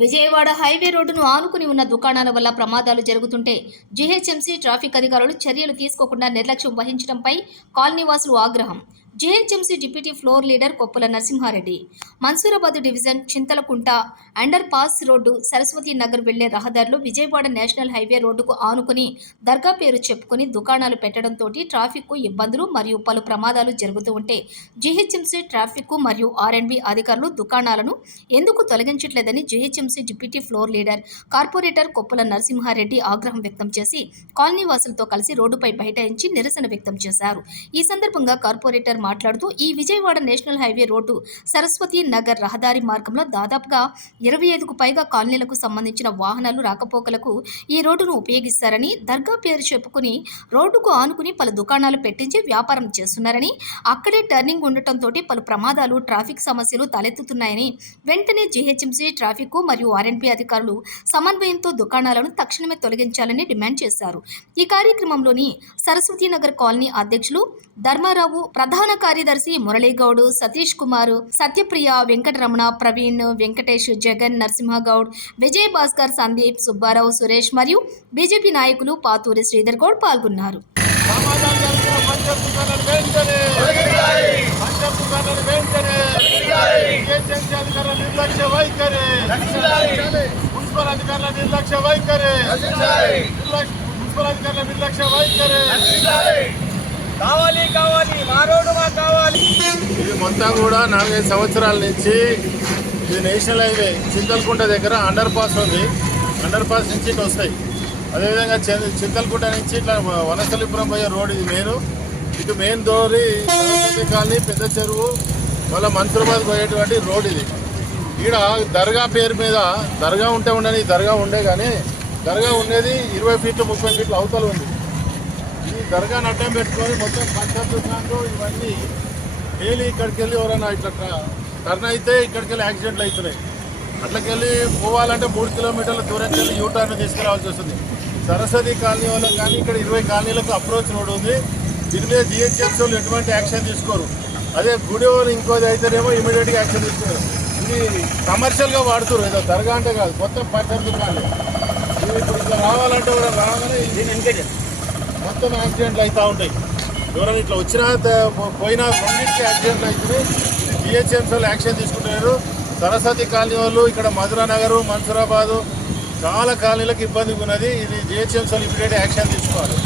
Vijayawada highway రోడ్డును ఆనుకుని ఉన్న దుకాణాల వల్ల ప్రమాదాలు జరుగుతుంటే జీహెచ్ఎంసీ ట్రాఫిక్ అధికారులు చర్యలు తీసుకోకుండా నిర్లక్ష్యం వహించడంపై కాలనీవాసులు ఆగ్రహం. GHMC deputy floor leader Koppula Narasimhareddy Mansoorabad division Chintalakunta underpass road Saraswathi Nagar వెళ్లే రహదారిలో విజయవాడ నేషనల్ హైవే రోడ్డుకు ఆనుకుని దర్గా పేరు చెప్పుకుని దుకాణాలు పెట్టడంతో ట్రాఫిక్ ఇబ్బందులు మరియు పలు ప్రమాదాలు జరుగుతూ ఉంటే జీహెచ్ఎంసీ ట్రాఫిక్ మరియు ఆర్ఎండ్బి అధికారులు దుకాణాలను ఎందుకు తొలగించట్లేదని GHMC deputy floor leader corporator Koppula Narasimha Reddy ఆగ్రహం వ్యక్తం చేసి కాలనీవాసులతో కలిసి రోడ్డుపై బైఠాయించి నిరసన వ్యక్తం చేశారు. ఈ సందర్భంగా కార్పొరేటర్ మాట్లాడుతూ ఈ Vijayawada national highway road Saraswathi Nagar రహదారి మార్గంలో దాదాపుగా 25కు పైగా కాలనీలకు సంబంధించిన వాహనాలు రాకపోకలకు ఈ రోడ్డును ఉపయోగిస్తారని, దర్గా పేరు చెప్పుకుని రోడ్డుకు ఆనుకుని పలు దుకాణాలు పెట్టించి వ్యాపారం చేస్తున్నారని, అక్కడే టర్నింగ్ ఉండటంతో పలు ప్రమాదాలు ట్రాఫిక్ సమస్యలు తలెత్తుతున్నాయని, వెంటనే జీహెచ్ఎంసీ ట్రాఫిక్ మరియు ఆర్ఎండ్బి అధికారులు సమన్వయంతో దుకాణాలను తక్షణమే తొలగించాలని డిమాండ్ చేశారు. ఈ కార్యక్రమంలోని సరస్వతి నగర్ కాలనీ అధ్యక్షులు ధర్మారావు, ప్రధాన కార్యదర్శి మురళీగౌడ్, సతీష్ కుమార్, సత్యప్రియ, వెంకటరమణ, ప్రవీణ్, వెంకటేష్, జగన్, నరసింహగౌడ్, విజయ్ భాస్కర్, సందీప్, సుబ్బారావు, సురేష్ మరియు బీజేపీ నాయకులు పాతూరి శ్రీధర్ గౌడ్ పాల్గొన్నారు. ఇది మొత్తం కూడా 4-5 సంవత్సరాల నుంచి ఇది నేషనల్ హైవే చింతలకుంట దగ్గర అండర్ పాస్ ఉంది. అండర్ పాస్ నుంచి ఇటు వస్తాయి. అదేవిధంగా చింతలకుంట నుంచి ఇట్లా వనస్థలిపురం పోయే రోడ్ ఇది ఇటు మెయిన్ దోరి కాలనీ, పెద్ద చెరువు, మళ్ళీ మన్సూరాబాద్ పోయేటువంటి రోడ్ ఇది. ఇక్కడ దర్గా పేరు మీద దర్గా ఉంటే ఉండని దర్గా ఉండే, కానీ దర్గా ఉండేది 20 ఫీట్లు 30 ఫీట్లు అవతల ఉంది. ఈ దర్గాను అడ్డం పెట్టుకొని మొత్తం పంచాయత్ దుకాణాలు ఇవన్నీ డైలీ ఇక్కడికి వెళ్ళి ఎవరైనా ఇట్లా టర్న్ అయితే ఇక్కడికి వెళ్ళి యాక్సిడెంట్లు అవుతున్నాయి. అట్లకెళ్ళి పోవాలంటే 3 కిలోమీటర్ల దూరంకి వెళ్ళి యూటర్న్ తీసుకురావాల్సి వస్తుంది. సరస్వతి కాలనీ వాళ్ళకి కానీ ఇక్కడ 20 కాలనీలకు అప్రోచ్ రోడ్ ఉంది. దీని మీద జీహెచ్ఎంసీ వాళ్ళు ఎటువంటి యాక్షన్ తీసుకోరు. అదే గుడి వాళ్ళు ఇంకోది అయితేనేమో ఇమీడియట్గా యాక్షన్ తీసుకున్నారు. ఇది కమర్షియల్గా వాడుతున్నారు, ఏదో దర్గా అంటే కాదు, మొత్తం పంచాయత్ దుకాణాలు. ఇది ఇప్పుడు ఇట్లా రావాలంటే కూడా రాగానే మొత్తం యాక్సిడెంట్లు అవుతూ ఉంటాయి. ఎవరైనా ఇట్లా వచ్చినా పోయినా రెండింటికి యాక్సిడెంట్లు అవుతున్నాయి. జీహెచ్ఎంసీ వాళ్ళు యాక్షన్ తీసుకుంటున్నారు. సరస్వతి కాలనీ వాళ్ళు ఇక్కడ మధురా నగరు, మన్సూరాబాదు చాలా కాలనీలకు ఇబ్బందిగా ఉన్నది. ఇది జీహెచ్ఎంసీ వాళ్ళు ఇమీడియట్ యాక్షన్ తీసుకోవాలి.